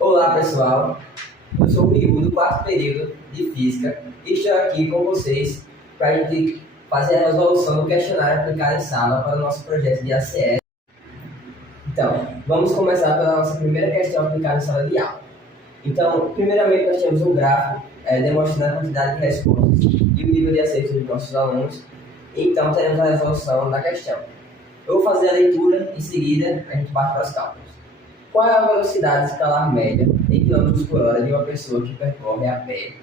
Olá pessoal, eu sou o Ryu do quarto período de Física e estou aqui com vocês para a gente fazer a resolução do questionário aplicado em sala para o nosso projeto de ACS. Então, vamos começar pela nossa primeira questão aplicada em sala de aula. Então, primeiramente nós temos um gráfico demonstrando a quantidade de respostas e o nível de aceito dos nossos alunos. Então, teremos a resolução da questão. Eu vou fazer a leitura, em seguida a gente parte para os cálculos. Qual é a velocidade escalar média em km por hora de uma pessoa que percorre a pé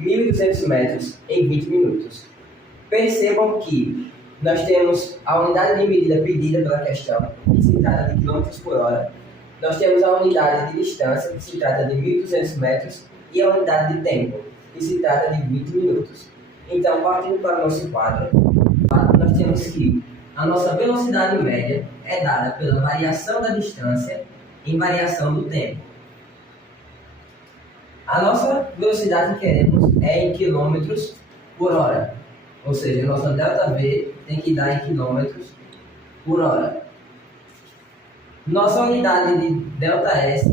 1.200 metros em 20 minutos? Percebam que nós temos a unidade de medida pedida pela questão, que se trata de km por hora. Nós temos a unidade de distância, que se trata de 1.200 metros, e a unidade de tempo, que se trata de 20 minutos. Então, partindo para o nosso quadro, nós temos que a nossa velocidade média é dada pela variação da distância em variação do tempo. A nossa velocidade que queremos é em km por hora, ou seja, a nossa ΔV tem que dar em km por hora. Nossa unidade de ΔS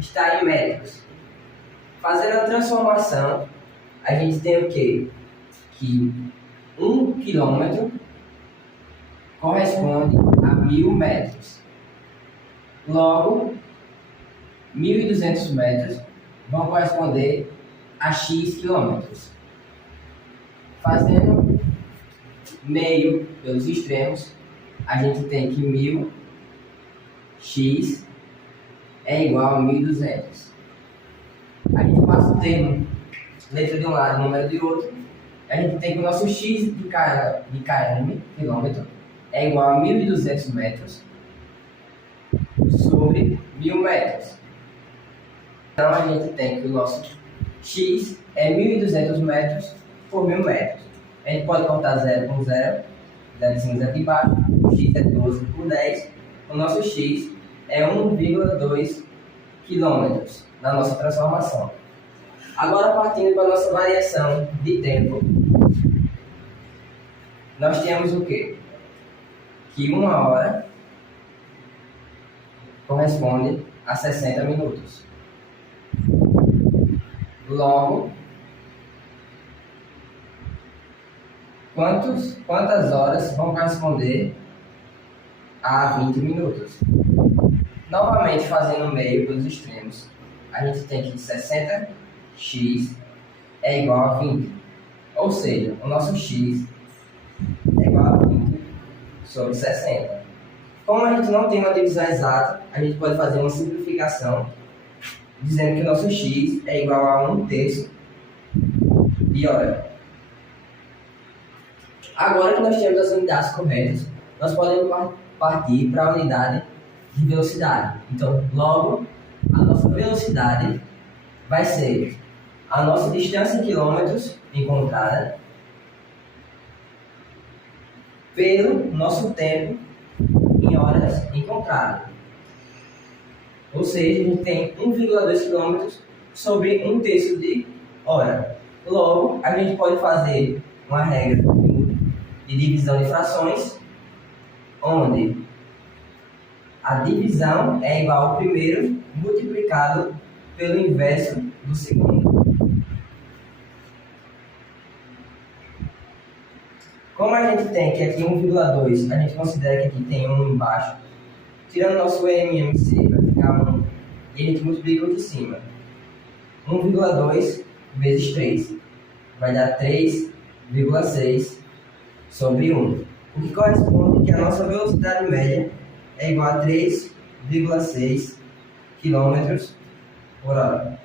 está em metros. Fazendo a transformação, a gente tem o quê? Que 1 km corresponde a 1.000 metros. Logo, 1.200 metros vão corresponder a x quilômetros. Fazendo meio pelos extremos, a gente tem que 1.000 x é igual a 1.200. A gente passa o termo, letra de um lado, número de outro. A gente tem que o nosso x de km, quilômetro, é igual a 1.200 metros sobre 1.000 metros. Então, a gente tem que o nosso x é 1.200 metros por 1.000 metros. A gente pode cortar 0 com 0, 0 de cima, 0 de baixo. O x é 12 por 10. O nosso x é 1,2 km na nossa transformação. Agora, partindo para a nossa variação de tempo, nós temos o quê? Que 1 hora corresponde a 60 minutos. Logo, quantas horas vão corresponder a 20 minutos? Novamente, fazendo meio pelos extremos, a gente tem que 60x é igual a 20. Ou seja, o nosso x é igual a 20 sobre 60. Como a gente não tem uma divisão exata, a gente pode fazer uma simplificação, dizendo que o nosso x é igual a 1/3 de hora. Agora que nós temos as unidades corretas, nós podemos partir para a unidade de velocidade. Então, logo, a nossa velocidade vai ser a nossa distância em quilômetros encontrada pelo nosso tempo em horas encontrado. Ou seja, a gente tem 1,2 km sobre 1/3 de hora. Logo, a gente pode fazer uma regra de divisão de frações, onde a divisão é igual ao primeiro multiplicado pelo inverso do segundo. Como a gente tem que aqui 1,2, a gente considera que aqui tem 1 embaixo. Tirando nosso MMC, vai ficar 1. E a gente multiplica o de cima. 1,2 vezes 3. Vai dar 3,6 sobre 1. O que corresponde que a nossa velocidade média é igual a 3,6 km por hora.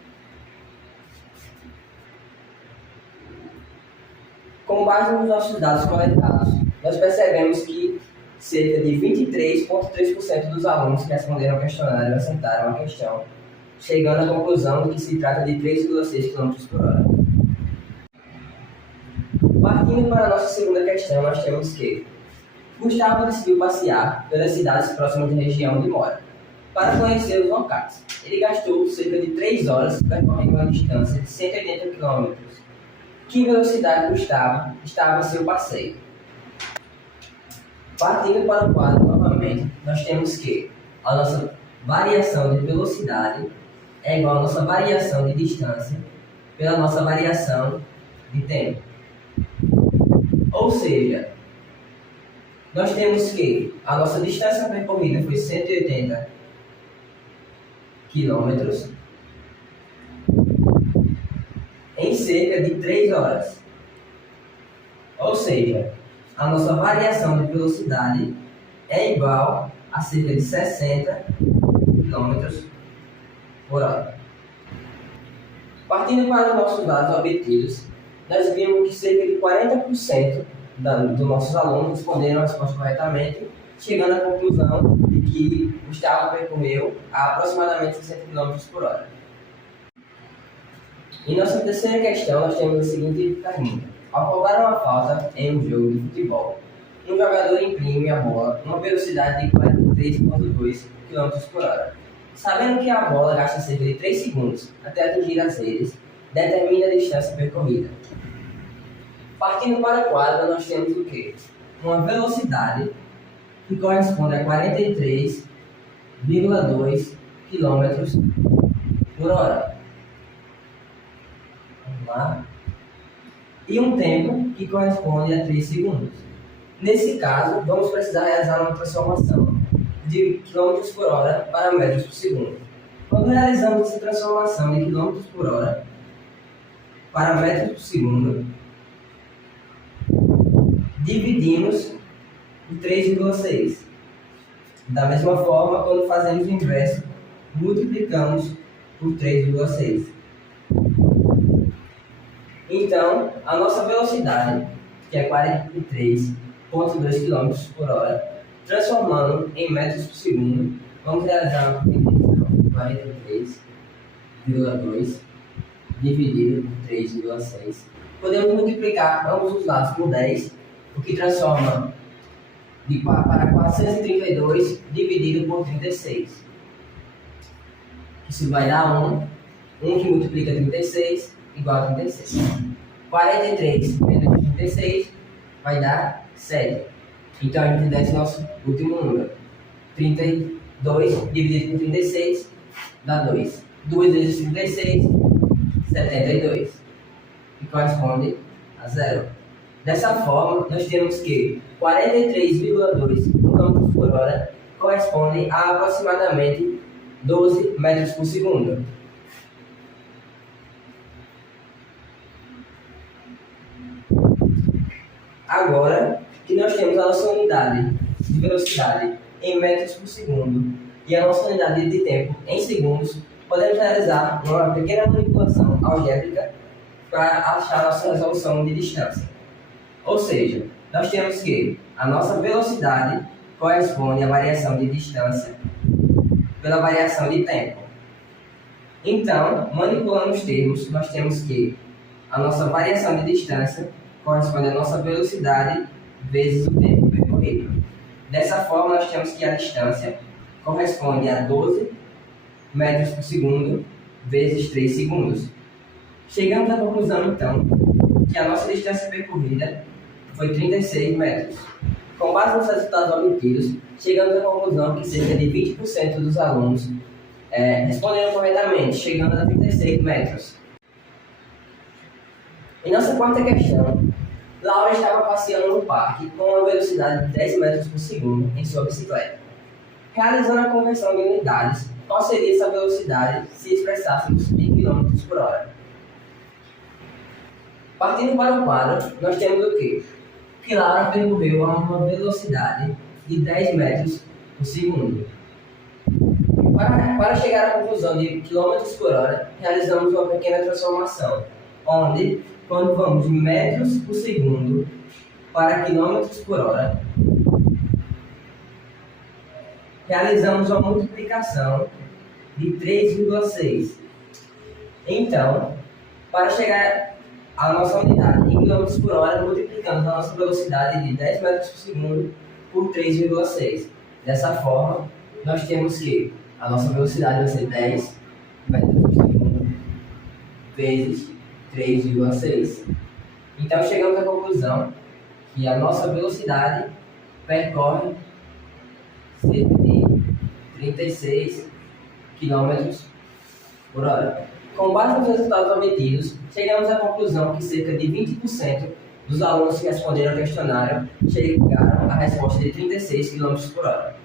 Com base nos nossos dados coletados, nós percebemos que cerca de 23,3% dos alunos que responderam ao questionário acertaram a questão, chegando à conclusão de que se trata de 3,6 km por hora. Partindo para a nossa segunda questão, nós temos que Gustavo decidiu passear pelas cidades próximas da região onde mora, para conhecer os locais. Ele gastou cerca de 3 horas percorrendo uma distância de 180 km. Que velocidade Gustavo estava em seu passeio? Partindo para o quadro novamente, nós temos que a nossa variação de velocidade é igual a nossa variação de distância pela nossa variação de tempo. Ou seja, nós temos que a nossa distância percorrida foi 180 quilômetros em cerca de 3 horas. Ou seja, a nossa variação de velocidade é igual a cerca de 60 km por hora. Partindo para os nossos dados obtidos, nós vimos que cerca de 40% dos nossos alunos responderam a resposta corretamente, chegando à conclusão de que o Gustavo percorreu a aproximadamente 60 km por hora. Em nossa terceira questão, nós temos a seguinte pergunta. Ao cobrar uma falta em um jogo de futebol, um jogador imprime a bola numa velocidade de 43,2 km por hora. Sabendo que a bola gasta cerca de 3 segundos até atingir as redes, determina a distância percorrida. Partindo para o quadro, nós temos o quê? Uma velocidade que corresponde a 43,2 km por hora. Vamos lá. E um tempo que corresponde a 3 segundos. Nesse caso, vamos precisar realizar uma transformação de km por hora para metros por segundo. Quando realizamos essa transformação de km por hora para metros por segundo, dividimos por 3,6. Da mesma forma, quando fazemos o inverso, multiplicamos por 3,6. Então, a nossa velocidade, que é 43,2 km por hora, transformando em metros por segundo, vamos realizar uma divisão de 43,2 dividido por 3,6. Podemos multiplicar ambos os lados por 10, o que transforma para 432 dividido por 36. Isso vai dar 1. 1 que multiplica 36 igual a 36. 43 menos 36 vai dar 7. Então a gente desce nosso último número. 32 dividido por 36 dá 2. 2 vezes 36, 72. E corresponde a 0. Dessa forma, nós temos que 43,2 km por hora corresponde a aproximadamente 12 metros por segundo. Agora que nós temos a nossa unidade de velocidade em metros por segundo e a nossa unidade de tempo em segundos, podemos realizar uma pequena manipulação algébrica para achar a nossa resolução de distância. Ou seja, nós temos que a nossa velocidade corresponde à variação de distância pela variação de tempo. Então, manipulando os termos, nós temos que a nossa variação de distância corresponde à nossa velocidade vezes o tempo percorrido. Dessa forma, nós temos que a distância corresponde a 12 metros por segundo vezes 3 segundos. Chegamos à conclusão, então, que a nossa distância percorrida foi 36 metros. Com base nos resultados obtidos, chegamos à conclusão que cerca de 20% dos alunos responderam corretamente, chegando a 36 metros. Em nossa quarta questão, Laura estava passeando no parque com uma velocidade de 10 metros por segundo em sua bicicleta. Realizando a conversão de unidades, qual seria essa velocidade se expressássemos em km por hora? Partindo para o quadro, nós temos o quê? Que Laura percorreu a uma velocidade de 10 metros por segundo. Para chegar à conclusão de km por hora, realizamos uma pequena transformação, onde, quando vamos de metros por segundo para quilômetros por hora, realizamos uma multiplicação de 3,6. Então, para chegar à nossa unidade em km por hora, multiplicamos a nossa velocidade de 10 metros por segundo por 3,6. Dessa forma, nós temos que a nossa velocidade vai ser 10 metros por segundo vezes 3,6. Então, chegamos à conclusão que a nossa velocidade percorre cerca de 36 km por hora. Com base nos resultados obtidos, chegamos à conclusão que cerca de 20% dos alunos que responderam ao questionário chegaram à resposta de 36 km por hora.